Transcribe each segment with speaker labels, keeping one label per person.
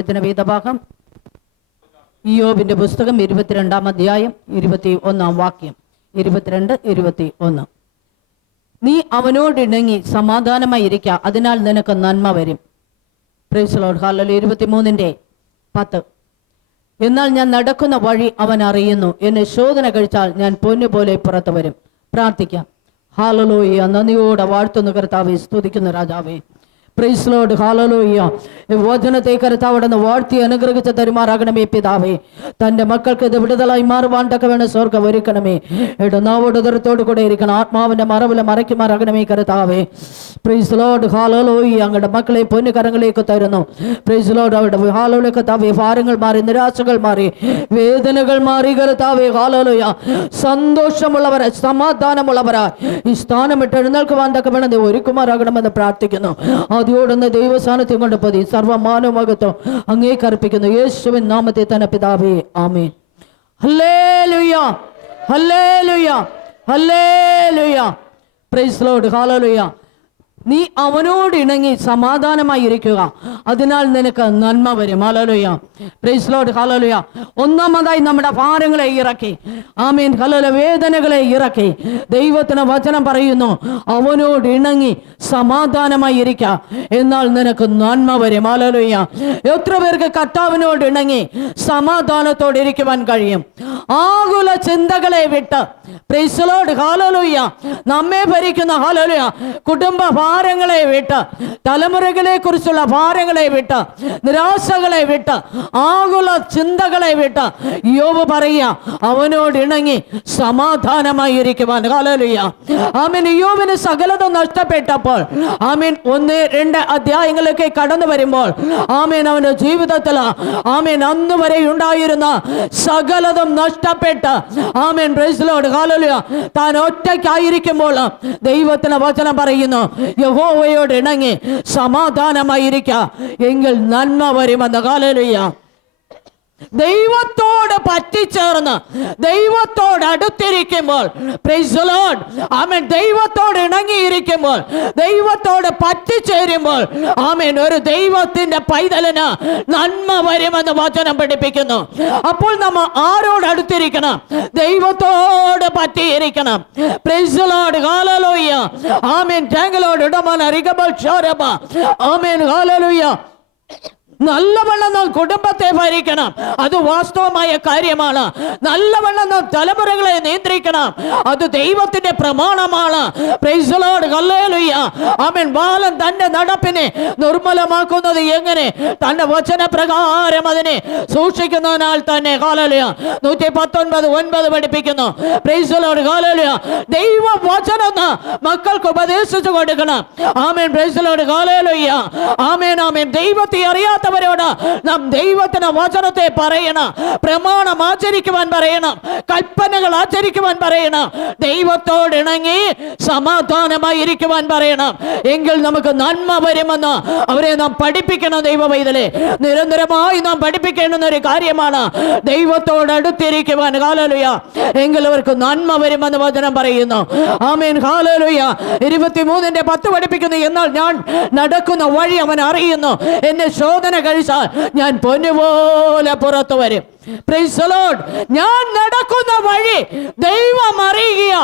Speaker 1: തിരുവചന വേദഭാഗം ഇയോബിന്റെ പുസ്തകം ഇരുപത്തിരണ്ടാം അധ്യായം ഇരുപത്തി ഒന്നാം വാക്യം. ഇരുപത്തിരണ്ട് ഇരുപത്തി ഒന്ന് നീ അവനോടിണങ്ങി സമാധാനമായി ഇരിക്കുക അതിനാൽ നിനക്ക് നന്മ വരും. പ്രൈസലോഡ് ഹാലോ ഇരുപത്തിമൂന്നിന്റെ പത്ത്. എന്നാൽ ഞാൻ നടക്കുന്ന വഴി അവൻ അറിയുന്നു. എന്നെ ശോധന കഴിച്ചാൽ ഞാൻ പൊന്നുപോലെ പുറത്തു വരും. പ്രാർത്ഥിക്കാം. ഹാലലോയി നന്ദിയോടെ വാഴ്ത്തുന്ന കർത്താവെ സ്തുതിക്കുന്ന രാജാവേ. പ്രൈസ്ലോഡ് ഹാലലോയ്യ വചനത്തെ കരുത്താവടന്ന് വാഴ്ത്തി അനുഗ്രഹിച്ച തരുമാറാകണമേ പിതാവേ. തന്റെ മക്കൾക്ക് ഇത് വിടുതലായി മാറുവാൻ തക്ക വേണം സ്വർഗം ഒരുക്കണമേ ഇടനാവോട് കൂടെ ഇരിക്കണം. ആത്മാവിന്റെ മറവിലെ മറയ്ക്കുമാറാകണമേ പ്രൈസ് പ്രൈസ്ലോഡ് ഹാലലോയി അങ്ങയുടെ മക്കളെ പൊന്നു കരങ്ങളിലേക്ക് തരുന്നു. പ്രൈസ്ലോഡ് അവരുടെ ഹാലോലേക്ക് താവേ ഭാരങ്ങൾ മാറി നിരാശകൾ മാറി വേദനകൾ മാറി കരുത്താവേ. ഹാലോലോയ സന്തോഷമുള്ളവരെ സമാധാനമുള്ളവരാ ഈ സ്ഥാനം ഇട്ട് എഴുന്നേൽക്കുവാൻ ഒരുക്കുമാറാകണമെന്ന് പ്രാർത്ഥിക്കുന്നു. അതിയോടൊന്ന് ദൈവസ്ഥാനത്തെ കൊണ്ട് പതി. സർവമാനവകത്വം അംഗീകരിപ്പിക്കുന്നു യേശുവിൻ നാമത്തെ തന്നെ പിതാവേ ആമേ hallelujah hallelujah hallelujah. Praise Lord hallelujah നീ അവനോട് ഇണങ്ങി സമാധാനമായി ഇരിക്കുക. അതിനാൽ നിനക്ക് നന്മ വരും. ഹലലുയ പ്രൈസ് ലോർഡ് ഹലലുയ ഒന്നാമതായി നമ്മുടെ ഭാരങ്ങളെ ഇറക്കി. ആമീൻ. ഹലല വേദനകളെ ഇറക്കി. ദൈവത്തിന് വചനം പറയുന്നു അവനോട് ഇണങ്ങി സമാധാനമായി ഇരിക്കുക എന്നാൽ നിനക്ക് നന്മ വരും. ഹലലുയ എത്ര പേർക്ക് കർത്താവിനോട് ഇണങ്ങി സമാധാനത്തോടെ ഇരിക്കുവാൻ കഴിയും? ആകുല ചിന്തകളെ വിട്ട്. പ്രൈസ്ലോഡ് ഹാലലുയ്യ നമ്മെ ഭരിക്കുന്ന ഹാലലുയ കുടുംബ ഭാരങ്ങളെ വിട്ട് തലമുറകളെ കുറിച്ചുള്ള ഭാരങ്ങളെ വിട്ട് നിരാശകളെ വിട്ട് ആകുല ചിന്തകളെ വിട്ട് യോബ് പറയുക അവനോട് ഇണങ്ങി സമാധാനമായി ഇരിക്കുവാൻ ഹാലലുയ്യ ആമീൻ. യോബിന് സകലതും നഷ്ടപ്പെട്ടപ്പോൾ ആമീൻ ഒന്ന് രണ്ട് അധ്യായങ്ങളൊക്കെ കടന്നു വരുമ്പോൾ ആമീൻ അവന്റെ ജീവിതത്തിൽ ആമീൻ അന്ന് വരെ ഉണ്ടായിരുന്ന സകലതും നഷ്ടപ്പെട്ട് ആമീൻ ബ്രസിലോട് ഹാലലുയ താൻ ഒറ്റയ്ക്കായിരിക്കുമ്പോൾ ദൈവത്തിന് വചനം പറയുന്നു യഹോവയോട് ഇണങ്ങി സമാധാനമായിരിക്ക. എങ്കിൽ നന്മ വരുമെന്ന് ഹാലലുയ ദൈവത്തോട് പറ്റിച്ചേർന്ന് ദൈവത്തോട് അടുത്തിരിക്കുമ്പോൾ. ആമേൻ. ദൈവത്തോട് ഇണങ്ങിയിരിക്കുമ്പോൾ ദൈവത്തോട് പറ്റിച്ചേരുമ്പോൾ ആമേൻ. ഒരു ദൈവത്തിന്റെ പൈതലിന് നന്മ വരുമെന്ന് വചനം പഠിപ്പിക്കുന്നു. അപ്പോൾ നമ്മൾ ആരോട് അടുത്തിരിക്കണം? ദൈവത്തോട് പറ്റിയിരിക്കണം. ആമേൻ. താങ്കളോട് ഇടമന റിഗബൽ ഷോരബ ആമേൻ. Hallelujah. നല്ലവണ്ണം നാം കുടുംബത്തെ ഭരിക്കണം. അത് വാസ്തവമായ കാര്യമാണ്. നല്ലവണ്ണം നാം തലമുറകളെ നിയന്ത്രിക്കണം. അത് ദൈവത്തിന്റെ പ്രമാണമാണ്. ആമേൻ ബാലൻ തന്റെ നടപ്പിനെ നിർമ്മലമാക്കുന്നത് എങ്ങനെ? തന്റെ വചനപ്രകാരം അതിനെ സൂക്ഷിക്കുന്നതിനാൽ തന്നെ. കാലലിയ നൂറ്റി പത്തൊൻപത് ഒൻപത് പഠിപ്പിക്കുന്നു. പ്രൈസലോട്. Hallelujah. ദൈവ വചനം മക്കൾക്ക് ഉപദേശിച്ചു കൊടുക്കണം. ആമേൻ പ്രൈസലോട്. Hallelujah. ആമേൻ ആമേൻ ദൈവത്തെ അറിയാത്തവരോട് നാം ദൈവത്തിന് വചനത്തെ പറയണം പ്രമാണം ആചരിക്കുവാൻ പറയണം കൽപ്പനകൾ ആചരിക്കുവാൻ പറയണം ദൈവത്തോട് ഇണങ്ങി സമാധാനമായി ഇരിക്കുവാൻ പറയണം. എങ്കിൽ നമുക്ക് നന്മ വരുമെന്ന് അവരെ നാം പഠിപ്പിക്കണം ദൈവവൈതലെ. നിരന്തരമായി നാം പഠിപ്പിക്കേണ്ടുന്ന ഒരു കാര്യമാണ് ദൈവത്തോട് അടുത്തിരിക്കുവാൻ. കാലലുയ എങ്കിൽ അവർക്ക് നന്മ വരുമെന്ന് വചനം പറയുന്നു. ആമേൻ. ഹാലലുയ ഇരുപത്തിമൂന്നിന്റെ പത്ത് പഠിപ്പിക്കുന്നു. എന്നാൽ ഞാൻ നടക്കുന്ന വഴി അവൻ അറിയുന്നു. എന്നെ ശോധന കഴിച്ചാൽ ഞാൻ പൊന്നുപോലെ പുറത്തു വരും. Praise ഞാൻ നടക്കുന്ന വഴി ദൈവം അറിയുക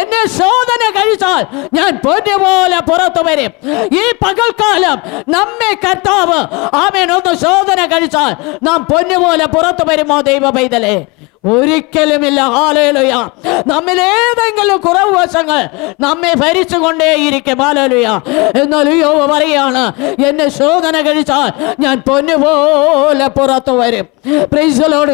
Speaker 1: എന്നെ ശോധന കഴിച്ചാൽ ഞാൻ പൊന്നുപോലെ പുറത്തു വരും. ഈ പകൽക്കാലം നമ്മെ കർത്താവ് ആമേൻ ഒന്ന് ശോധന കഴിച്ചാൽ നാം പൊന്നുപോലെ പുറത്തു വരുമോ ദൈവ പൈതലേ? ഒരിക്കലുമില്ല. ഹാലേലുയ നമ്മിൽ ഏതെങ്കിലും കുറവ് വശങ്ങൾ നമ്മെ ഭരിച്ചുകൊണ്ടേയിരിക്കും. ഹാലേലുയ എന്നാൽ യോവ് പറയാണ് എന്നെ ശോധന കഴിച്ചാൽ ഞാൻ പൊന്നുപോലെ പുറത്തു വരും. ഒരു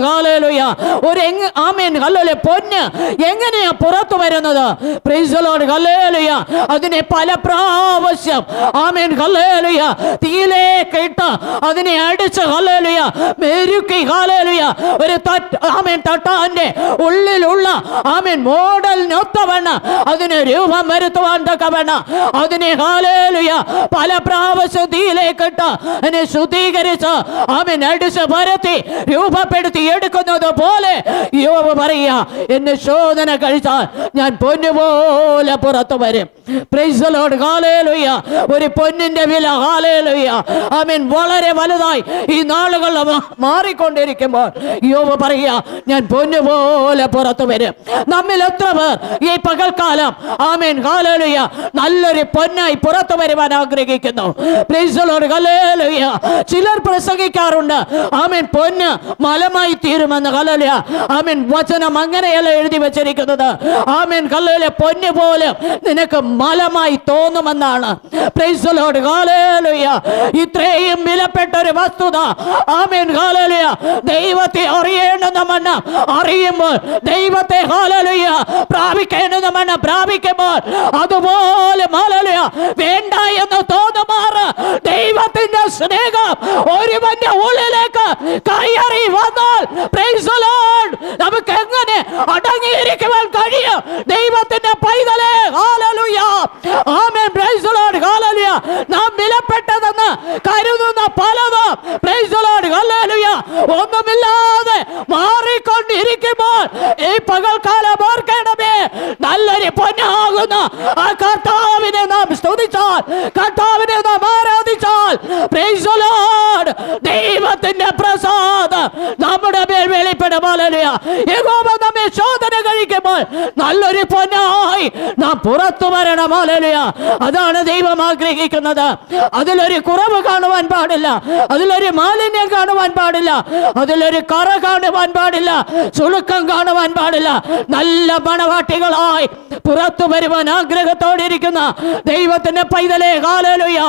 Speaker 1: ആമേൻ. ഹല്ലേലൂയ. പൊന്ന് എങ്ങനെയാ പുറത്തു വരുന്നത്? പ്രൈസലോട് ഹല്ലേലുയ അതിനെ പല പ്രാവശ്യം ആമേൻ. ഹല്ലേലുയ. തീയിലേക്ക് ഇട്ട് അതിനെ അടിച്ച് ഹല്ലേലുയ. മെരുക്കി ഹല്ലേലുയ. ഒരു ആമേൻ തട്ടാന്റെ ഉള്ളിലുള്ള ആമേൻ മോഡലിനൊത്തവണ്ണ അതിന് രൂപം വരുത്തുവാൻ തക്കവണ്ണ അതിനെ ഹാലേലുയ പല പ്രാവശ്യം തീയിലേക്ക് ഇട്ട് അതിനെ ശുദ്ധീകരിച്ച് ആമേൻ അടിച്ച് പരത്തി രൂപപ്പെടുത്തി എടുക്കുന്നത് പോലെ യോബ് പറയുക എന്നെ ശോധന കഴിച്ചാൽ ഞാൻ പൊന്നുപോലെ പുറത്തു വരും. പ്രൈസലോട് കാലയിലൊയ്യ ഒരു പൊന്നിന്റെ വില. ഹാലേലുയ്യ ആമീൻ വളരെ വലുതായി ഈ നാളുകൾ മാറിക്കൊണ്ടിരിക്കുമ്പോൾ യോബ് പറയുക ഞാൻ പൊന്നുപോലെ പുറത്തു വരും. നമ്മിൽ എത്ര പേർ ഈ പകൽക്കാലം ആമീൻ കാലയിലൊയ്യ നല്ലൊരു പൊന്നായി പുറത്തു വരുവാൻ ആഗ്രഹിക്കുന്നു. പ്രൈസലോട് ഹാലേലുയ്യ ചിലർ പ്രസംഗിക്കാറുണ്ട് ആമീൻ പൊന്ന് മലമായി തീരുമെന്ന് കലല ആമീൻ. വചനം അങ്ങനെയല്ല എഴുതി വെച്ചിരിക്കുന്നത്. ആമീൻ. ഹല്ലേലൂയ പൊന്നു പോലെ നിനക്ക് മലമായി തോന്നുമെന്നാണ്. Praise Lord hallelujah. ഇത്രയും വിലപ്പെട്ട ഒരു വസ്തുത. ആമീൻ. ഹല്ലേലൂയ. ദൈവത്തെ അറിയേണ്ടുന്ന മണ്ണം. അറിയുമ്പോൾ ദൈവത്തെ ഹല്ലേലൂയ പ്രാപിക്കേണ്ടുന്ന മണ്ണം പ്രാപിക്കുമ്പോൾ അതുപോലെ ഹല്ലേലൂയ വേണ്ട എന്ന് തോന്നുമാറ് ദൈവത്തിന്റെ സ്നേഹം ഒരുവന്റെ ഉള്ളിലേക്ക് കയറി വന്നാൽ നമുക്ക് എങ്ങനെ അടങ്ങിയിരിക്കുവാൻ കഴിയും? ദൈവത്തിന്റെ പൈതലേ നാം വിലപ്പെട്ടതെന്ന് കരുതുന്ന പലതും ഒന്നുമില്ലാതെ മാറിക്കൊണ്ടിരിക്കുമ്പോൾ ഈ പകൽക്കാലം ഓർക്കണമേ നല്ലൊരു പൊന്നാകുന്ന. ആ കർത്താവിനെ നാം സ്തുതിച്ചാൽ കർത്താവിനെ ദൈവത്തിന്റെ പ്രസാദം നമ്മുടെ മേൽ വെളിപ്പെടുമാലയ യഹോവ നമ്മെ ശോധന കഴിക്കുമ്പോൾ നല്ലൊരു പൊന്നായി നാം പുറത്തു വരണം. ഹാലലുയ അതാണ് ദൈവം ആഗ്രഹിക്കുന്നത്. അതിലൊരു കുറവ് കാണുവാൻ പാടില്ല. അതിലൊരു മാലിന്യം കാണുവാൻ പാടില്ല. അതിലൊരു കറ കാണുവാൻ പാടില്ല. ചുളുക്കം കാണുവാൻ പാടില്ല. നല്ല മണവാട്ടികളായി പുറത്തു വരുവാൻ ആഗ്രഹത്തോടെ ഇരിക്കുന്ന ദൈവത്തിന്റെ പൈതലേ. കാലലുയ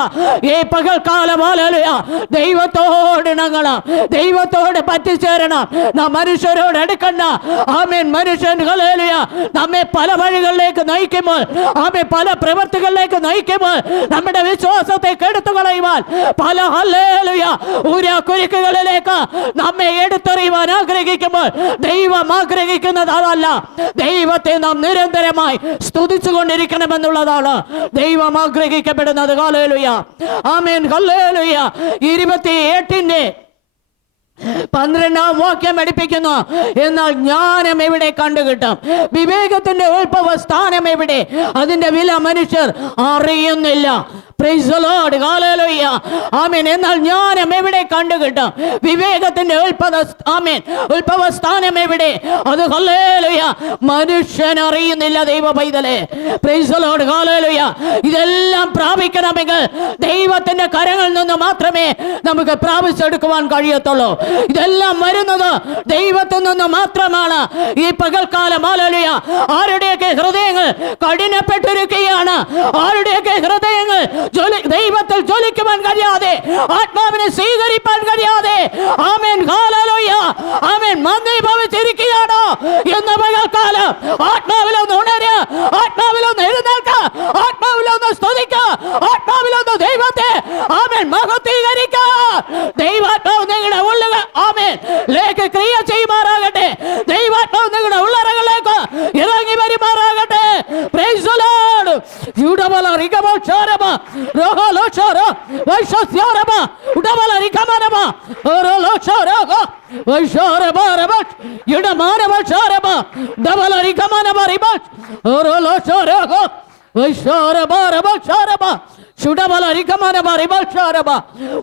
Speaker 1: ഈ പകൽക്കാലം ഹാലലുയ ദൈവത്തോട് ഇണങ്ങണം. ദൈവത്തോട് പറ്റിച്ചേരണം. നാം മനുഷ്യരോട് എടുക്കണ്ട ആമേൻ. മനുഷ്യൻ നമ്മെ പല വഴികളിലേക്ക് നയിക്കുമ്പോൾ ആമേ പല പ്രവൃത്തികളിലേക്ക് നയിക്കുമ്പോൾ നമ്മുടെ വിശ്വാസത്തെ കെടുത്തു കളയുവാൻ പല ഹല്ലേലൂയ നമ്മെ എടുത്തെറിയുവാൻ ആഗ്രഹിക്കുമ്പോൾ ദൈവം ആഗ്രഹിക്കുന്നത് അതല്ല. ദൈവത്തെ നാം നിരന്തരമായി സ്തുതിച്ചു കൊണ്ടിരിക്കണമെന്നുള്ളതാണ് ദൈവം ആഗ്രഹിക്കപ്പെടുന്നത്. ഹല്ലേലൂയ. ആമേൻ. ഹല്ലേലൂയ. ഇരുപത്തി എട്ടിന്റെ പന്ത്രണ്ടാം വാക്യം പഠിപ്പിക്കുന്നു. എന്നാൽ ജ്ഞാനം എവിടെ കണ്ടുകിട്ടും? വിവേകത്തിന്റെ ഉത്ഭവ സ്ഥാനം എവിടെ? അതിന്റെ വില മനുഷ്യർ അറിയുന്നില്ല. ആമേൻ എന്നാൽ ജ്ഞാനം എവിടെ കണ്ടുകിട്ടും? വിവേകത്തിന്റെ ഉത്ഭവ ആമേൻ. ഉത്ഭവ സ്ഥാനം എവിടെ? അത് ഹല്ലേലൂയ. മനുഷ്യൻ അറിയുന്നില്ല ദൈവ പൈതലെ Lord. Hallelujah. ഇതെല്ലാം പ്രാപിക്കണമെങ്കിൽ ദൈവത്തിന്റെ കരങ്ങളിൽ നിന്ന് മാത്രമേ നമുക്ക് പ്രാപിച്ചെടുക്കുവാൻ കഴിയത്തുള്ളൂ. ഇതെല്ലാം വരുന്നത് ദൈവത്തിൽ നിന്ന് മാത്രമാണ്. ഈ പകൽക്കാലം ആലോലിയ ആരുടെയൊക്കെ ഹൃദയങ്ങൾ കഠിനപ്പെട്ടിരിക്കുകയാണ്? ആരുടെയൊക്കെ ഹൃദയങ്ങൾ ஜொலி தெய்வத்தில் ஜொலிக்குமான் கிடையாது ஆத்மாவினை சீகரிப்பான் கிடையாது ஆமேன் காலலோயா ஆமேன் மந்தை பவித்திருக்கிறானோ. இந்த மகா காலம் ஆத்மாவில் வந்து உணர ஆத்மாவில் வந்து எழுந்தாக்க ஆத்மாவில் வந்து ஸ்துதிக்க. ஆத்மாவில் வந்து தெய்வத்தை. ஆமேன் மகத்தீகரிக்க. தெய்வாத்மா வந்து எங்கட உள்ளக. ஆமேன். லேக கிரியா செய்யுமாறாகட்டே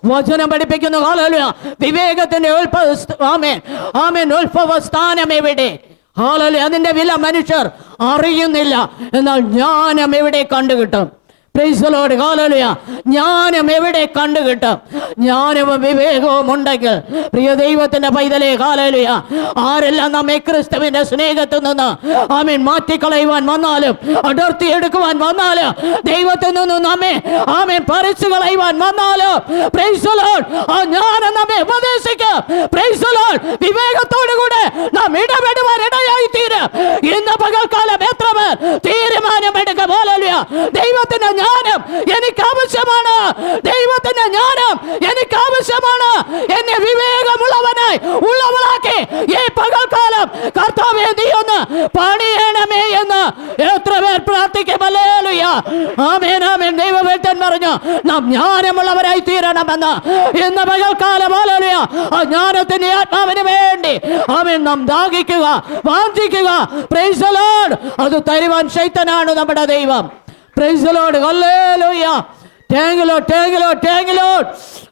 Speaker 1: വചനം പഠിപ്പിക്കുന്നു. ഹല്ലേലൂയ. വിവേകത്തിന്റെ ആമേൻ. ആമേൻ. ഉത്ഭവ സ്ഥാനം എവിടെ? ഹാലലി അതിന്റെ വില മനുഷ്യർ അറിയുന്നില്ല. എന്നാൽ ജ്ഞാനം എവിടെ കണ്ടുകിട്ടും? പ്രൈസലോട് ഹാലലിയ ജ്ഞാനം എവിടെ കണ്ടു കണ്ടുകിട്ടും? ജ്ഞാനവും വിവേകവും ഉണ്ടെങ്കിൽ പ്രിയ ദൈവത്തിന്റെ പൈതലേ കാലലുയ ആരെല്ലാം നമ്മെ ക്രിസ്തുവിന്റെ സ്നേഹത്തിൽ നിന്ന് ആമീൻ മാറ്റിക്കളയുവാൻ വന്നാലും അടർത്തി എടുക്കുവാൻ വന്നാലും ദൈവത്തിൽ നിന്ന് നമ്മെ ആമീൻ പറിച്ചു കളയുവാൻ വന്നാലും പ്രൈസലോട് ആ ജ്ഞാനം നമ്മെ ഉപദേശിക്കും. പ്രൈസലോട് വിവേകത്തോടു കൂടെ നാം ഇടപെടുവാൻ ഇടയായി തീരും ഇന്ന് പകൽക്കാലം എത്ര പേർ തീരുമാനമെടുക്കുക ദൈവത്തിന്റെ ജ്ഞാനം എനിക്ക് ആവശ്യമാണ് ദൈവത്തിന്റെ ജ്ഞാനം എനിക്ക് ആവശ്യമാണ് എന്നെ വിവേകമുള്ളവനായി ഉള്ളവളാക്കി ഈ പകൽക്കാലം കർത്താവെ നീ ഒന്ന് പണിയണമേ എന്ന് എത്ര പേർ പ്രാർത്ഥിക്കുമല്ലേലുയ ആമേൻ ആമേൻ. ദൈവവേട്ടൻ പറഞ്ഞു നാം ജ്ഞാനമുള്ളവരായി തീരണമെന്ന് ഇന്ന് പകൽക്കാലം. ഹാലലുയ ആ ജ്ഞാനത്തിന്റെ ആത്മാവിന് വേണ്ടി ആമേൻ. നാം ദാഹിക്കുക വാഞ്ചിക്കുക. Lord. അത് തരുവാൻ ശൈത്തനാണ് നമ്മുടെ ദൈവം.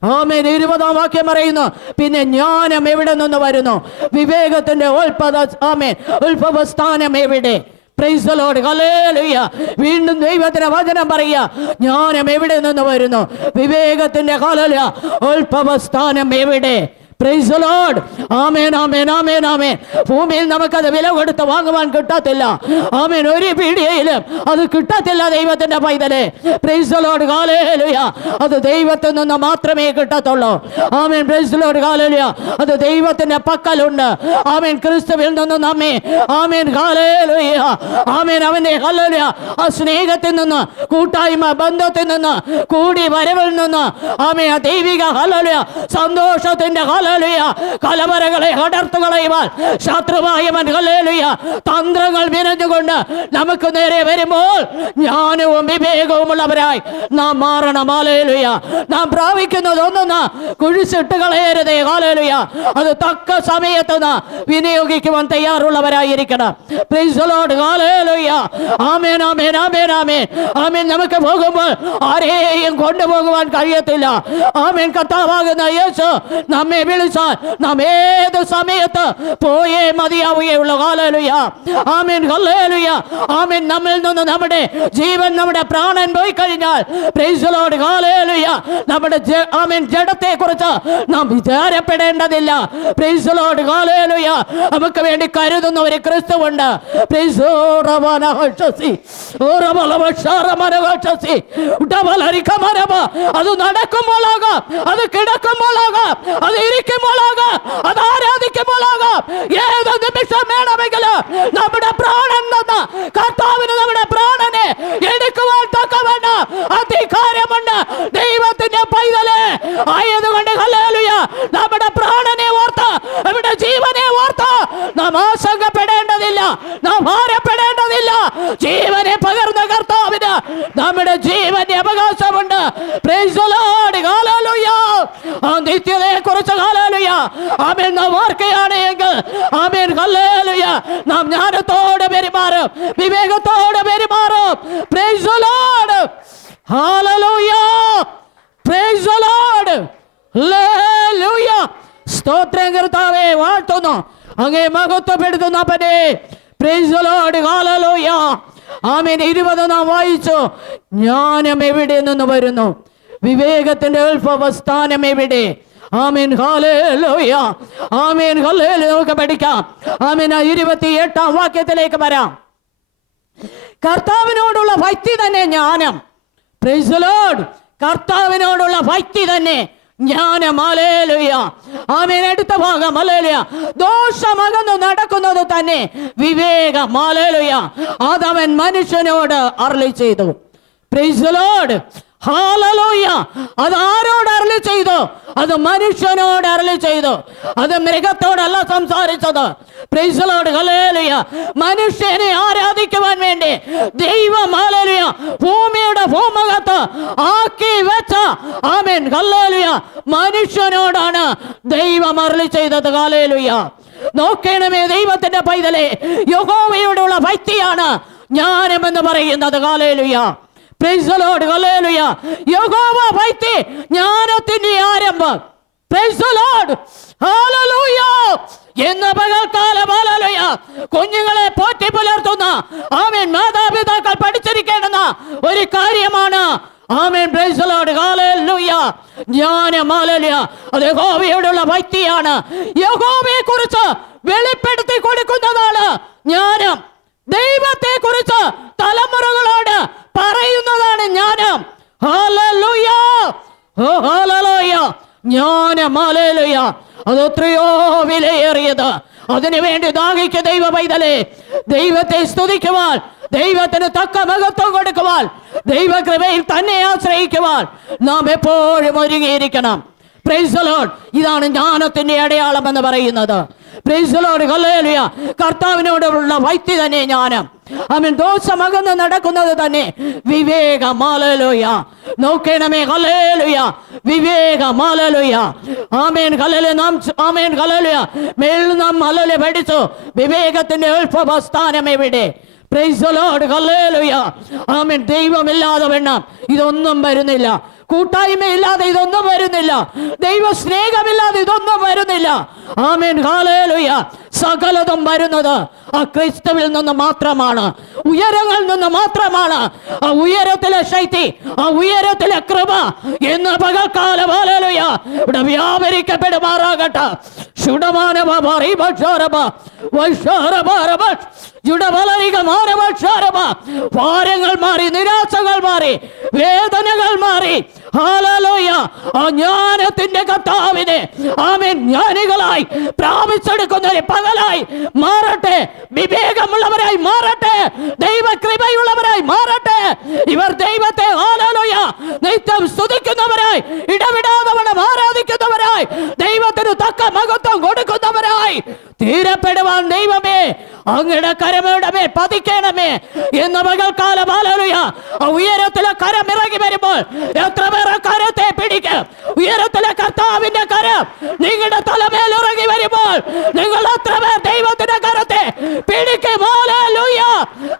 Speaker 1: ആമേൻ. ഇരുപതാം വാക്യം പറയുന്നു. പിന്നെ ജ്ഞാനം എവിടെ നിന്ന് വരുന്നു? വിവേകത്തിന്റെ ഉൽപ്പത ആമേൻ. എവിടെ? പ്രൈസലോട് ഹല്ലേലൂയ വീണ്ടും ദൈവത്തിന്റെ വചനം പറയുക. ജ്ഞാനം എവിടെ നിന്ന് വരുന്നു? വിവേകത്തിന്റെ കലല ഉത്ഭവസ്ഥാനം എവിടെ? പ്രൈസ് ലോഡ് ആമേൻ ആമേൻ ആമേൻ ആമേൻ ഭൂമിയിൽ നമുക്കത് വില കൊടുത്ത് വാങ്ങുവാൻ കിട്ടത്തില്ല. ആമേൻ. ഒരു പീഡിയയിലും അത് കിട്ടത്തില്ല ദൈവത്തിന്റെ പൈതലെ. പ്രൈസ് ലോഡ് കാലേലുയ അത് ദൈവത്തിൽ നിന്ന് മാത്രമേ കിട്ടത്തുള്ളൂ. ആമേൻ. പ്രൈസ് ലോഡ് കാലേലുയ അത് ദൈവത്തിന്റെ പക്കലുണ്ട്. ആമേൻ. ക്രിസ്തുവിൽ നിന്ന് നമ്മെ ആമേൻ. കാലേലുയ ആമേൻ. അവന്റെ ഹല്ലേലൂയ. ആ സ്നേഹത്തിൽ നിന്ന് കൂട്ടായ്മ ബന്ധത്തിൽ നിന്ന് കൂടി വരവിൽ നിന്ന് ആമേ ദൈവിക ഹല്ലേലൂയ. സന്തോഷത്തിന്റെ ഹല്ലേലൂയ കലവരകളെ അടർത്തു കളയുവാൻ ശത്രുവായവൻ ഹല്ലേലൂയ. തന്ത്രങ്ങൾ വിനഞ്ഞുകൊണ്ട് നമുക്ക് നേരെ വരുമ്പോൾ ജ്ഞാനവും വിവേകവുമുള്ളവരായി നാം മാറണം. ഹല്ലേലൂയ. നാം പ്രാപിക്കുന്നത് ഒന്നൊന്ന് കുഴിച്ചിട്ട് കളയരുതേ. ഹല്ലേലൂയ. അത് തക്ക സമയത്ത് വിനിയോഗിക്കുവാൻ തയ്യാറുള്ളവരായിരിക്കണം. ആമേൻ ആമേൻ ആമേൻ ആമേൻ. ആമേൻ. നമുക്ക് പോകുമ്പോൾ ആരെയും കൊണ്ടുപോകുവാൻ കഴിയത്തില്ല. ആമേൻ കർത്താവാകുന്ന യേശു നമ്മെ വിളിച്ചാൽ നാം ഏത് സമയത്ത് പോയേ മതിയാവുകയുള്ളൂ കാലലുയ ആമേൻ ഹല്ലേലൂയ. ആമേൻ നമ്മിൽ നിന്ന് നമ്മുടെ ജീവൻ നമ്മുടെ പ്രാണൻ പോയി കഴിഞ്ഞാൽ പ്രൈസ് ലോർഡ് ഹാലേലൂയ നമ്മുടെ ആമീൻ ജഡത്തെ കുറിച്ച് നാം വിചാരപ്പെടേണ്ടതില്ല. പ്രൈസ് ലോർഡ് ഹാലേലൂയ നമുക്ക് വേണ്ടി കരുതുന്ന ഒരു ക്രിസ്തുവുണ്ട്. അത് നടക്കുമ്പോഴാകാം അത് കിടക്കുമ്പോഴാകാം അത് ഇരിക്കുമ്പോഴാകാം അത് ആരാധിക്കുമ്പോഴാകാം ഏത് നിമിഷം വേണമെങ്കിലും നമ്മുടെ പ്രാണൻ നിന്ന് കർത്താവിന് നമ്മുടെ പ്രാണനെ എടുക്കുവാൻ തക്കവണ്ണ അധികാരമുണ്ട്. ദൈവത്തിന്റെ പൈതലെ. ആയതുകൊണ്ട് ഹല്ലേലൂയ. നമ്മുടെ പ്രാണനെ ഓർത്ത് നമ്മുടെ ജീവനെ ഓർത്ത് നാം ആശങ്കപ്പെടേണ്ടതില്ല. നാം ഭാരപ്പെടേണ്ടതില്ല. ജീവനെ പകർന്ന കർത്താവിന് നമ്മുടെ ജീവന്റെ അവകാശമുണ്ട് Praise the Lord. Hallelujah. ആ നിത്യതയെ കുറിച്ച് ഹാലേലുയ ആമേൻ നാം ഓർക്കുകയാണ് എങ്കിൽ ആമേൻ. ഹല്ലേലൂയ. നാം ജ്ഞാനത്തോടെ പെരുമാറും. വിവേകത്തോടെ പെരുമാറും. Praise the Lord hallelujah praise the Lord hallelujah സ്തോത്രം കർത്താവേ വാഴ്ത്തുന്നു. അങ്ങേ മഹത്വപ്പെടുത്തുന്ന അപ്പനെ. പ്രൈസ് ദി ലോർഡ് ഹല്ലേലൂയ ആമേൻ. ഇരുപത് നാം വായിച്ചു. ജ്ഞാനം എവിടെ നിന്ന് വരുന്നു? വിവേകത്തിന്റെ ഉത്ഭവസ്ഥാനം എവിടെ? ആമീൻ ഹാലേലൂയ ആമീൻ ഹല്ലേലൂയ. നമുക്ക് പഠിക്കാം. ആമീൻ ഇരുപത്തി എട്ടാം വാക്യത്തിലേക്ക് വരാം. കർത്താവിനോടുള്ള ഭക്തി തന്നെ ജ്ഞാനം. Lord. കർത്താവിനോടുള്ള ഭക്തി തന്നെ ജ്ഞാനം. അലേലുയ ആമീൻ അടുത്ത ഭാഗം. അലേലുയ ദോഷമകന്നു നടക്കുന്നത് തന്നെ വിവേകം. അലേലുയ അതവൻ മനുഷ്യനോട് അർളി ചെയ്തു. Praise Hallelujah. അത് ആരോട് അരളി ചെയ്തു? അത് മനുഷ്യനോട് അരളി ചെയ്തു. അത് മൃഗത്തോടല്ല സംസാരിച്ചത്. Lord. Hallelujah. മനുഷ്യനെ ആരാധിക്കുവാൻ വേണ്ടി ദൈവം ഹല്ലേലൂയ ഭൂമിയുടെ ഭൂമുഖത്ത് ആക്കി വെച്ച. ആമേൻ ഹല്ലേലൂയ മനുഷ്യനോടാണ് ദൈവം അരളി ചെയ്തത്. ഹല്ലേലൂയ നോക്കണമേ ദൈവത്തിന്റെ പൈതലെ. യഹോവയോടുള്ള ഭക്തിയാണ് ജ്ഞാനമെന്ന് പറയുന്നത്. Hallelujah Lord. Hallelujah. യഹോവ ഭക്തി ജ്ഞാനത്തിന്റെ ആരംഭം Lord. Hallelujah. ഇന്ന് പകൽക്കാലം ഹല്ലേലൂയ. കുഞ്ഞുങ്ങളെ പോറ്റി പുലർത്തുന്ന ആമേൻ മാതാപിതാക്കൾ പഠിച്ചിരിക്കേണ്ടുന്ന ഒരു കാര്യമാണ് ആമേൻ പ്രൈസ് ദി ലോർഡ് ഹല്ലേലൂയ ജ്ഞാനം ഹല്ലേലൂയ അത് യഹോവയോടുള്ള ഭക്തിയാണ് യഹോവയെ കുറിച്ച് വെളിപ്പെടുത്തി കൊടുക്കുന്നതാണ് ജ്ഞാനം ദൈവത്തെ കുറിച്ച് തലമുറകളോട് പറയുന്നതാണ് ജ്ഞാനം. ജ്ഞാനം അത് എത്രയോ വിലയേറിയത്. അതിനു വേണ്ടി ദാഹിക്ക ദൈവ പൈതലേ. ദൈവത്തെ സ്തുതിക്കുവാൻ ദൈവത്തിന് തക്ക മഹത്വം കൊടുക്കുവാൻ ദൈവകൃപയിൽ തന്നെ ആശ്രയിക്കുവാൻ നാം എപ്പോഴും ഒരുങ്ങിയിരിക്കണം. Lord. ഇതാണ് ജ്ഞാനത്തിന്റെ അടയാളം എന്ന് പറയുന്നത്. The Lord. കർത്താവിനോടുള്ള ഭക്തി തന്നെ ജ്ഞാനം. അവൻ ദോഷമകന്ന് നടക്കുന്നത് തന്നെ വിവേകമാലലുയ. നോക്കണമേ. ഹല്ലേലൂയ വിവേകമാലലുയ ആമേൻ. കലല് നാം ആമേൻ. ഹല്ലേലൂയ മേൽ നാം അലല് പഠിച്ചു. വിവേകത്തിന്റെ ഉത്ഭവസ്ഥാനം എവിടെ? പ്രൈസ് ലോർഡ് ഹല്ലേലൂയ ആമേൻ. ദൈവമില്ലാതെ വേണം ഇതൊന്നും വരുന്നില്ല. കൂട്ടായ്മയില്ലാതെ ഇതൊന്നും വരുന്നില്ല. ദൈവ സ്നേഹമില്ലാതെ ഇതൊന്നും വരുന്നില്ല. ആമേൻ. ഹാലേലുയ. സകലതും വരുന്നത് ആ ക്രിസ്തുവിൽ നിന്ന് മാത്രമാണ്. ഉയരങ്ങളിൽ നിന്ന് മാത്രമാണ്. ആ ഉയരത്തിലെ ശൈതി ആ ഉയരത്തിലെ കൃപ എന്ന് പകൽക്കാലം ഹാലേലുയ. ഇവിടെ വ്യാപരിക്കപ്പെടുമാറാകട്ടെ. ഭാരങ്ങൾ മാറി നിരാശകൾ മാറി വേദനകൾ മാറി ആ ജ്ഞാനത്തിന്റെ കർത്താവിനെ ആമേൻ. ജ്ഞാനികളായി പ്രാപിച്ചെടുക്കുന്ന പകലായി മാറട്ടെ. വിവേകമുള്ളവരായി മാറട്ടെ. ദൈവ കൃപയുള്ളവരായി മാറട്ടെ. ഇവർ ദൈവത്തെ ഹാലലോയ. നിത്യം സ്തുതിക്കുന്നവരായി ഇടവിടാതവണ്ണം ആരാധിക്കുന്നവരായി. ദൈവത്തിന് തക്ക മഹത്വം കൊടുക്കുന്നവരായി തീരപ്പെടുവാൻ ദൈവമേ അങ്ങയുടെ കരമയുടെ മേൽ പതിക്കണമേ എന്ന് മകൾക്കാലം ആലോചന ഉയരത്തിലെ കരം ഇറങ്ങി വരുമ്പോൾ എത്ര പേരെ കരത്തെ പിടിക്കും. ഉയരത്തിലെ കർത്താവിന്റെ കരം നിങ്ങളുടെ തലമേൽ ഇറങ്ങി വരുമ്പോൾ നിങ്ങൾ എത്ര പേർ ദൈവത്തിന്റെ കരത്തെ പിടിക്കും.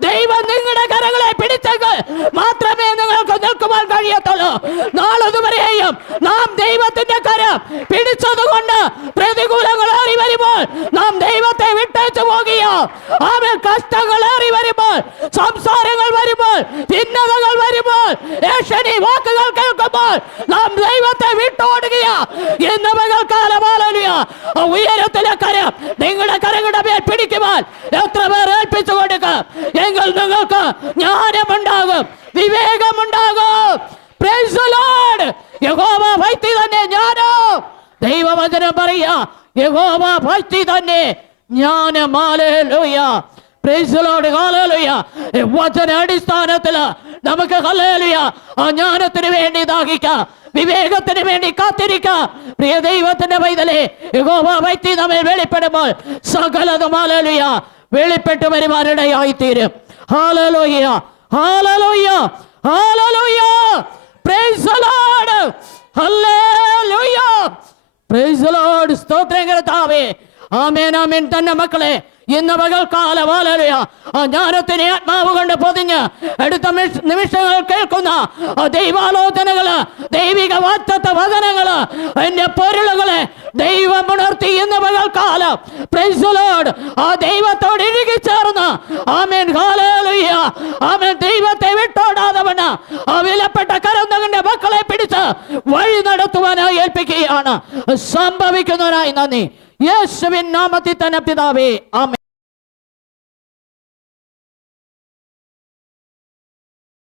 Speaker 1: ദൈവം നിങ്ങളുടെ കരങ്ങളെ പിടിച്ചെങ്കിൽ മാത്രമേ നിങ്ങൾക്ക് നിൽക്കുവാൻ കഴിയത്തുള്ളൂ. നാളതുവരെയും നാം ദൈവത്തിന്റെ പിടിച്ചതുകൊണ്ട് പ്രതികൂലങ്ങൾ ഏറി വരുമ്പോൾ നാം ദൈവത്തെ വിട്ടേച്ചു പോകുകയോ അവൻ കഷ്ടങ്ങൾ ഏറി വരുമ്പോൾ സംസാരങ്ങൾ വരുമ്പോൾ ഭിന്നതകൾ വരുമ്പോൾ ഏഷണി വാക്കുകൾ കേൾക്കുമ്പോൾ നാം ദൈവത്തെ വിട്ടോടുകയോ. എന്ന് പകൽക്കാലം ആലോചിയ ഉയരത്തിലെ കരം നിങ്ങളുടെ കരങ്ങളുടെ മേൽ പിടിക്കുവാൻ എത്ര പേർ ഏൽപ്പിച്ചു കൊടുക്കാം? എങ്കിൽ നിങ്ങൾക്ക് ജ്ഞാനമുണ്ടാകും വിവേകമുണ്ടാകും. The Lord. യഹോവ ഭക്തി തന്നെ ജ്ഞാനോ ദൈവവചനം പറയാ യഹോവ ഭക്തി തന്നെ ജ്ഞാനമാലൂയ വചന അടിസ്ഥാനത്തിൽ നമുക്ക് ഹല്ലേലൂയ ആ ജ്ഞാനത്തിന് വേണ്ടി ദാഹിക്കാം വിവേകത്തിന് വേണ്ടി കാത്തിരിക്കാം. പ്രിയ ദൈവത്തിന്റെ പൈതലേ യഹോവ ഭക്തി നമ്മെ വെളിപ്പെടുമ്പോൾ സകലതും ഹാലലുയ വെളിപ്പെട്ടു വരുവാനിടയായി തീരും hallelujah hallelujah hallelujah praise the Lord hallelujah praise the Lord സ്തോത്രം കർത്താവേ ആമേൻ ആമേൻ തന്നെ മക്കളെ ഇന്ന് പകൽക്കാലം ഹാലലുയ ആ ജ്ഞാനത്തിനെ ആത്മാവ് കൊണ്ട് പൊതിഞ്ഞ് അടുത്ത നിമിഷങ്ങൾ കേൾക്കുന്ന ദൈവാലോചനകൾ ദൈവിക വാറ്റത്ത വചനങ്ങൾ എന്റെ പൊരുളുകളെ ദൈവം ഉണർത്തി ഇന്ന് പകൽക്കാലം. Praise ആ ദൈവത്തോട് ഇഴുകി ചേർന്ന്. ആമേൻ. ഹാലേലുയ ആമേൻ. ദൈവത്തെ വിട്ടോടാതവണ് ആ വിലപ്പെട്ട കരന്തകന്റെ മക്കളെ പിടിച്ച് വഴി നടത്തുവാനായി ഏൽപ്പിക്കുകയാണ്. സംഭവിക്കുന്നവനായി നന്ദി. യേശുവിൻ നാമത്തിൽ തന്നെ പിതാവേ ആമേൻ.